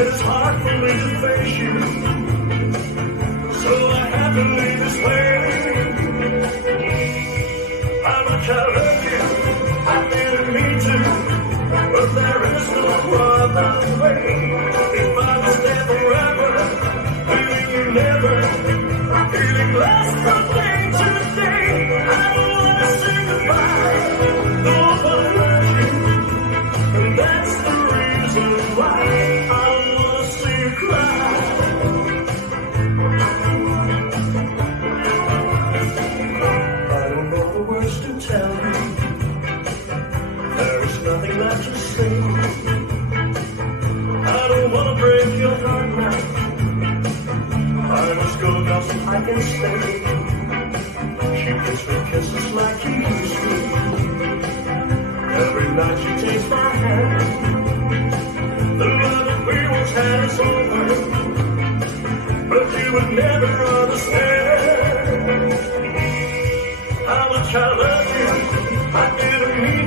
It's hard for me to face you, so I have to leave this way. How much I love you, I didn't mean to, but there is no other way. If I was there forever, feeling you never, feeling less than day to day, I don't want to say goodbye, though I love you, and that's the reason why I wanna see you cry. I don't know the words to tell you. There is nothing left to say. I don't wanna break your heart now. I must go now so I can stay. She gives me kisses like she used to. Every night she takes my hand. The love that we once had is over, but you would never understand how much I love you. I didn't mean